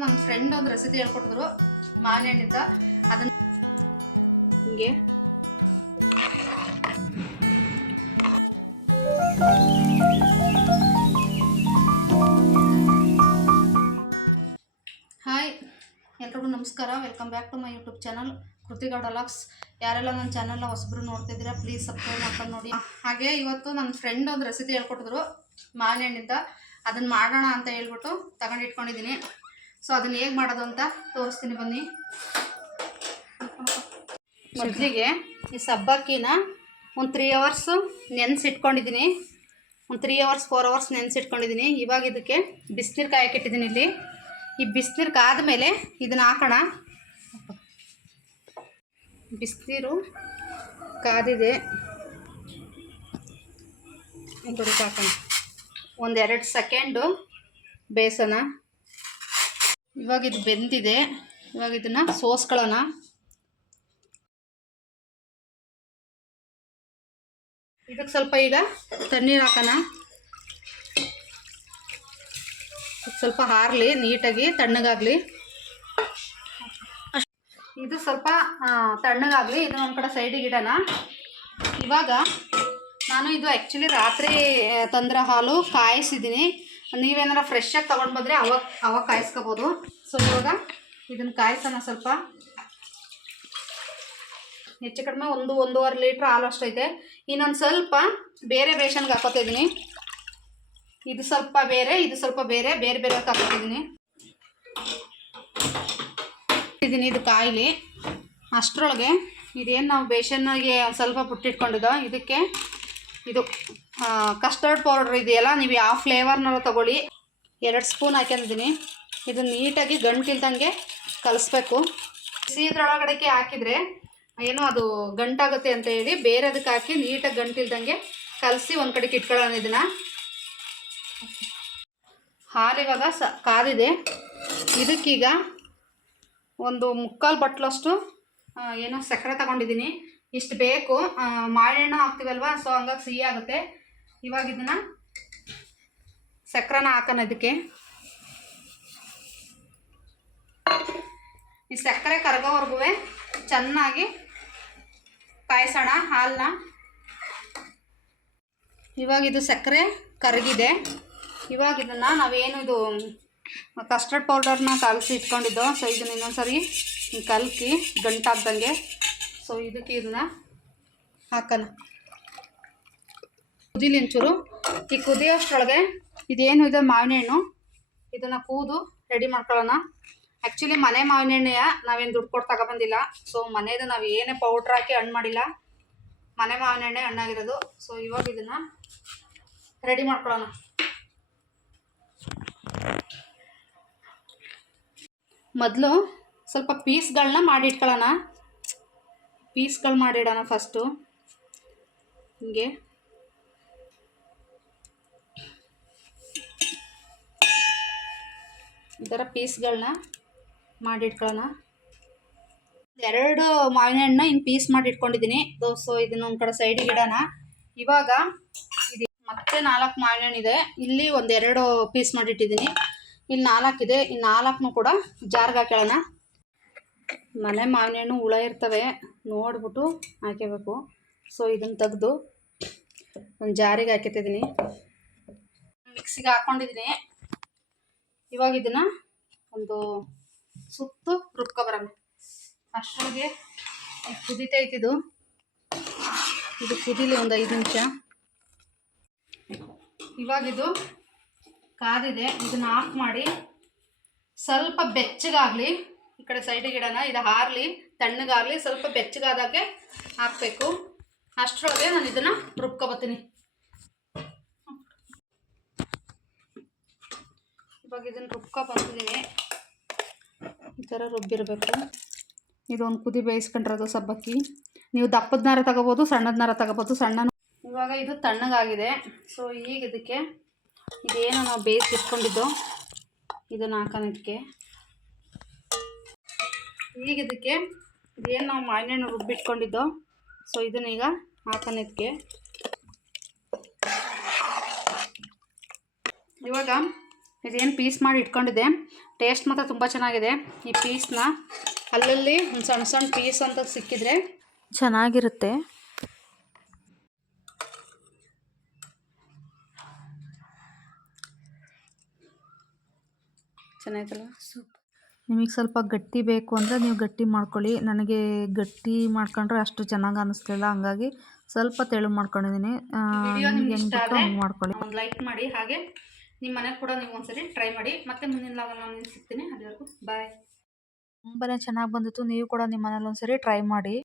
ನನ್ನ ಫ್ರೆಂಡ್ ಒಂದು ರೆಸಿಪಿ ಹೇಳ್ಕೊಟ್ಟಿದ್ರು ಮಾವಿನ ಹಣ್ಣಿಂದ ಅದನ್ನ ಹಿಂಗೆ. ಹಾಯ್ ಎಲ್ರಿಗೂ ನಮಸ್ಕಾರ. Welcome back to my YouTube channel ಕೃತಿಗಾ ಡಲಾಕ್ಸ್ ಯಾರೆಲ್ಲ ನನ್ನ ಚಾನಲ್ನ ಹೊಸಬ್ರು ನೋಡ್ತಿದ್ದೀರಾ ಪ್ಲೀಸ್ ಸಬ್ಸ್ಕ್ರೈಬ್ ಮಾಡ್ಕೊಂಡು ನೋಡಿ. ಹಾಗೆ ಇವತ್ತು ನನ್ನ ಫ್ರೆಂಡ್ ಒಂದು ರೆಸಿಪಿ ಹೇಳ್ಕೊಟ್ಟಿದ್ರು ಮಾವಿನ ಹಣ್ಣಿಂದ ಅದನ್ನು ಮಾಡೋಣ ಅಂತ ಹೇಳ್ಬಿಟ್ಟು ತಗೊಂಡು ಇಟ್ಕೊಂಡಿದ್ದೀನಿ ಸೊ ಅದನ್ನ ಹೇಗೆ ಮಾಡೋದು ಅಂತ ತೋರಿಸ್ತೀನಿ ಬನ್ನಿ. ಮೊದಲಿಗೆ ಈ ಸಬ್ಬಕ್ಕಿನ ಒಂದು ತ್ರೀ ಅವರ್ಸು ನೆನೆಸಿಟ್ಕೊಂಡಿದ್ದೀನಿ ಒಂದು ತ್ರೀ ಅವರ್ಸ್ ಫೋರ್ ಅವರ್ಸ್ ನೆನೆಸಿಟ್ಕೊಂಡಿದ್ದೀನಿ ಇವಾಗ ಇದಕ್ಕೆ ಬಿಸಿನೀರು ಕಾಯಕ್ಕಿಟ್ಟಿದ್ದೀನಿ ಇಲ್ಲಿ. ಈ ಬಿಸಿನೀರು ಕಾದ್ಮೇಲೆ ಇದನ್ನು ಹಾಕೋಣ. ಬಿಸಿನೀರು ಕಾದಿದೆ. ಹಾಕೋಣ ಒಂದೆರಡು ಸೆಕೆಂಡು ಬೇಯಿಸೋಣ ಇವಾಗ ಇದು ಬೆಂದಿದೆ. ಇವಾಗ ಇದನ್ನು ಸೋಸ್ಕೊಳ್ಳೋಣ. ಇದಕ್ಕೆ ಸ್ವಲ್ಪ ಈಗ ತಣ್ಣೀರು ಹಾಕೋಣ. ಸ್ವಲ್ಪ ಹಾರಲಿ, ನೀಟಾಗಿ ತಣ್ಣಗಾಗಲಿ. ಇದು ಸ್ವಲ್ಪ ತಣ್ಣಗಾಗಲಿ. ಇದು ಒಂದು ಕಡೆ ಸೈಡಿಗೆ ಇಡೋಣ. ಇವಾಗ ನಾನು ಇದು ಆ್ಯಕ್ಚುಲಿ ರಾತ್ರಿ ತಂದ್ರ ಹಾಲು ಕಾಯಿಸಿದ್ದೀನಿ ನೀವೇನಾರ ಫ್ರೆಶ್ ಆಗಿ ತೊಗೊಂಡು ಬಂದರೆ ಅವಾಗ ಅವಾಗ ಕಾಯಿಸ್ಕೋಬೋದು. ಸೊ ಇವಾಗ ಇದನ್ನು ಕಾಯಿಸೋಣ ಸ್ವಲ್ಪ. ಹೆಚ್ಚು ಕಡಿಮೆ ಒಂದು, ಒಂದೂವರೆ ಲೀಟ್ರ್ ಹಾಲು ಅಷ್ಟೈತೆ. ಇನ್ನೊಂದು ಸ್ವಲ್ಪ ಬೇರೆ ಬೇಷನ್ಗೆ ಹಾಕೋತಿದ್ದೀನಿ ಇದು ಸ್ವಲ್ಪ ಬೇರೆ, ಇದು ಸ್ವಲ್ಪ ಬೇರೆ ಬೇರೆ ಬೇರೆ ಹಾಕೋತಿದ್ದೀನಿ ಇದ್ದೀನಿ ಇದು ಕಾಯಿಲಿ. ಅಷ್ಟರೊಳಗೆ ಇದೇನು ನಾವು ಬೇಷನ್ನಾಗೆ ಸ್ವಲ್ಪ ಪುಟ್ಟಿಟ್ಕೊಂಡಿದ್ದೋ, ಇದಕ್ಕೆ ಇದು. ಕಸ್ಟರ್ಡ್ ಪೌಡ್ರ್ ಇದೆಯಲ್ಲ, ನೀವು ಯಾವ ಫ್ಲೇವರ್ನಾರು ತಗೊಳ್ಳಿ. ಎರಡು ಸ್ಪೂನ್ ಹಾಕೊಂಡಿದ್ದೀನಿ ಇದು ನೀಟಾಗಿ ಗಂಟಿಲ್ದಂಗೆ ಕಲಿಸ್ಬೇಕು. ಸೀದ್ರೊಳಗಡೆಗೆ ಹಾಕಿದರೆ ಏನೋ ಅದು ಗಂಟಾಗುತ್ತೆ ಅಂತ ಹೇಳಿ ಬೇರೆದಕ್ಕೆ ಹಾಕಿ ನೀಟಾಗಿ ಗಂಟಿಲ್ದಂಗೆ ಕಲಸಿ ಒಂದು ಕಡೆಗೆ ಇಟ್ಕೊಳ್ಳೋಣ ಇದನ್ನ. ಹಾಲು ಇವಾಗ ಸ, ಕಾದಿದೆ. ಇದಕ್ಕೀಗ ಒಂದು ಮುಕ್ಕಾಲು ಬಟ್ಲಷ್ಟು ಏನೋ ಸಕ್ಕರೆ ತಗೊಂಡಿದ್ದೀನಿ. ಇಷ್ಟು ಬೇಕು. ಮಾಳೆಹಣ್ಣು ಹಾಕ್ತೀವಲ್ವ, ಸೊ ಹಂಗಾಗಿ ಸಿಹಿ ಆಗುತ್ತೆ. ಇವಾಗ ಇದನ್ನು ಸಕ್ಕರೆನ ಹಾಕೋಣ ಇದಕ್ಕೆ. ಈ ಸಕ್ಕರೆ ಕರಗೋವರೆಗೂ ಚೆನ್ನಾಗಿ ಕಾಯಿಸೋಣ ಹಾಲನ್ನ ಇವಾಗ ಇದು ಸಕ್ಕರೆ ಕರಗಿದೆ. ಇವಾಗ ಇದನ್ನು ನಾವೇನು ಇದು ಕಸ್ಟರ್ಡ್ ಪೌಡರ್ನ ಕಲಸಿ ಇಟ್ಕೊಂಡಿದ್ದೋ, ಸೊ ಇದನ್ನ ಇನ್ನೊಂದ್ಸರಿ ಕಲಕಿ ಗಂಟಾಗ್ದಂಗೆ. ಸೊ ಇದಕ್ಕೆ ಇದನ್ನ ಹಾಕೋಣ. ಕುದಿಲಿ ಒಂಚೂರು. ಈ ಕುದಿಯೋಷ್ಟರೊಳಗೆ ಇದೇನು ಇದೆ ಮಾವಿನ ಹಣ್ಣು. ಇದನ್ನು ಕೂದು ರೆಡಿ ಮಾಡ್ಕೊಳ್ಳೋಣ. ಆ್ಯಕ್ಚುಲಿ ಮನೆ ಮಾವಿನ ಎಣ್ಣೆಯ ನಾವೇನು ದುಡ್ಡು ಕೊಟ್ಟು ತಗೊಬಂದಿಲ್ಲ ಸೊ ಮನೆಯದು ನಾವು ಏನೇ ಪೌಡ್ರ್ ಹಾಕಿ ಹಣ್ಣು ಮಾಡಿಲ್ಲ. ಮನೆ ಮಾವಿನ ಎಣ್ಣೆ ಹಣ್ಣಾಗಿರೋದು. ಸೊ ಇವಾಗ ಇದನ್ನು ರೆಡಿ ಮಾಡ್ಕೊಳ್ಳೋಣ. ಮೊದಲು ಸ್ವಲ್ಪ ಪೀಸ್ಗಳನ್ನ ಮಾಡಿಟ್ಕೊಳ್ಳೋಣ. ಪೀಸ್ಗಳು ಮಾಡಿಡೋಣ ಫಸ್ಟು ಹಿಂಗೆ. ಈ ಥರ ಪೀಸ್ಗಳನ್ನ ಮಾಡಿಟ್ಕೊಳ್ಳೋಣ ಎರಡು ಮಾವಿನ ಹಣ್ಣು ಹಿಂಗೆ ಪೀಸ್ ಮಾಡಿ ಇಟ್ಕೊಂಡಿದ್ದೀನಿ ಸೊ, ಇದನ್ನ ಒಂದು ಕಡೆ ಸೈಡಿಗೆ ಇಡೋಣ. ಇವಾಗ ಇದು ಮತ್ತೆ ನಾಲ್ಕು ಮಾವಿನ ಹಣ್ಣಿದೆ ಇಲ್ಲಿ ಒಂದೆರಡು ಪೀಸ್ ಮಾಡಿಟ್ಟಿದ್ದೀನಿ. ಇಲ್ಲಿ ನಾಲ್ಕಿದೆ ಈ ನಾಲ್ಕನ್ನು ಕೂಡ ಜಾರ್ಗೆ ಹಾಕೊಳ್ಳೋಣ ಮನೆ ಮಾವಿನ ಹಣ್ಣು ಹುಳ ಇರ್ತವೆ. ನೋಡ್ಬಿಟ್ಟು ಹಾಕಬೇಕು ಸೊ, ಇದನ್ನು ತೆಗೆದು ಒಂದು ಜಾರಿಗೆ ಹಾಕಿತಿದ್ದೀನಿ ಮಿಕ್ಸಿಗೆ ಹಾಕ್ಕೊಂಡಿದ್ದೀನಿ ಇವಾಗ ಇದನ್ನ ಒಂದು ಸುತ್ತು ರುಬ್ಕೊಬರೋಣ ಅಷ್ಟರೊಳಗೆ ಇದು ಕುದಿತೈತಿದು ಇದು ಕುದಿಲಿ ಒಂದು ಐದು ನಿಮಿಷ. ಇವಾಗಿದು ಕಾದಿದೆ. ಇದನ್ನ ಆಫ್ ಮಾಡಿ ಸ್ವಲ್ಪ ಬೆಚ್ಚಗಾಗಲಿ. ಈ ಕಡೆ ಸೈಡಿಗೆ ಇಡೋಣ. ಇದು ಹಾರಲಿ, ತಣ್ಣಗಾಗಲಿ. ಸ್ವಲ್ಪ ಬೆಚ್ಚಗಾದಾಗೆ ಹಾಕಬೇಕು. ಅಷ್ಟರೊಳಗೆ ನಾನು ಇದನ್ನು ರುಬ್ಕೊಬತ್ತೀನಿ ಇವಾಗ ಇದನ್ನು ರುಬ್ಕೊ ಬಂದಿದ್ದೀನಿ ಈ ಥರ ರುಬ್ಬಿರಬೇಕು. ಇದೊಂದು ಕುದಿ ಬೇಯಿಸ್ಕೊಂಡಿರೋದು ಸಬ್ಬಕ್ಕಿ. ನೀವು ದಪ್ಪದ ನಾರ ತಗೋಬೋದು, ಸಣ್ಣದ ನಾರ ತಗೋಬೋದು ಸಣ್ಣ ಇವಾಗ ಇದು ತಣ್ಣಗಾಗಿದೆ. ಸೊ ಈಗ ಇದಕ್ಕೆ ಇದೇನು ನಾವು ಬೇಯಿಸಿ ಇಟ್ಕೊಂಡಿದ್ದು. ಇದನ್ನು ಹಾಕೋದಕ್ಕೆ ಈಗ ಇದಕ್ಕೆ ಇದೇನು ನಾವು ಮಾವಿನಣ್ಣು ರುಬ್ಬಿಟ್ಕೊಂಡಿದ್ದೋ ಸೊ ಇದನ್ನೀಗ ಹಾಕೋಣ ಇವಾಗ ಇದೇನು ಪೀಸ್ ಮಾಡಿ ಇಟ್ಕೊಂಡಿದ್ದೆ. ಟೇಸ್ಟ್ ಮಾತ್ರ ತುಂಬ ಚೆನ್ನಾಗಿದೆ. ಈ ಪೀಸ್ನ ಅಲ್ಲಲ್ಲಿ ಒಂದು ಸಣ್ಣ ಸಣ್ಣ ಪೀಸ್ ಅಂತ ಸಿಕ್ಕಿದ್ರೆ ಚೆನ್ನಾಗಿರುತ್ತೆ. ಚೆನ್ನಾಗಿತ್ತಲ್ಲ? ನಿಮಗೆ ಸ್ವಲ್ಪ ಗಟ್ಟಿ ಬೇಕು ಅಂದರೆ ನೀವು ಗಟ್ಟಿ ಮಾಡ್ಕೊಳ್ಳಿ. ನನಗೆ ಗಟ್ಟಿ ಮಾಡ್ಕೊಂಡ್ರೆ ಅಷ್ಟು ಚೆನ್ನಾಗಿ ಅನ್ನಿಸ್ಲಿಲ್ಲ ಹಂಗಾಗಿ ಸ್ವಲ್ಪ ತೆಳು ಮಾಡ್ಕೊಂಡಿದ್ದೀನಿ. ಮಾಡ್ಕೊಳ್ಳಿ. ಒಂದು ಲೈಕ್ ಮಾಡಿ. ಹಾಗೆ ನಿಮ್ಮ ಮನೆಗೆ ಕೂಡ ನೀವು ಒಂದ್ಸರಿ ಟ್ರೈ ಮಾಡಿ. ಮತ್ತೆ ಮುಂದಿನ ಲಾಗಲ್ಲಿ ಸಿಗ್ತೀನಿ. ಅಲ್ಲಿವರೆಗೂ ಬಾಯ್ ತುಂಬಾ ಚೆನ್ನಾಗಿ ಬಂದಿತ್ತು. ನೀವು ಕೂಡ ನಿಮ್ಮ ಮನೇಲಿ ಒಂದ್ಸರಿ ಟ್ರೈ ಮಾಡಿ.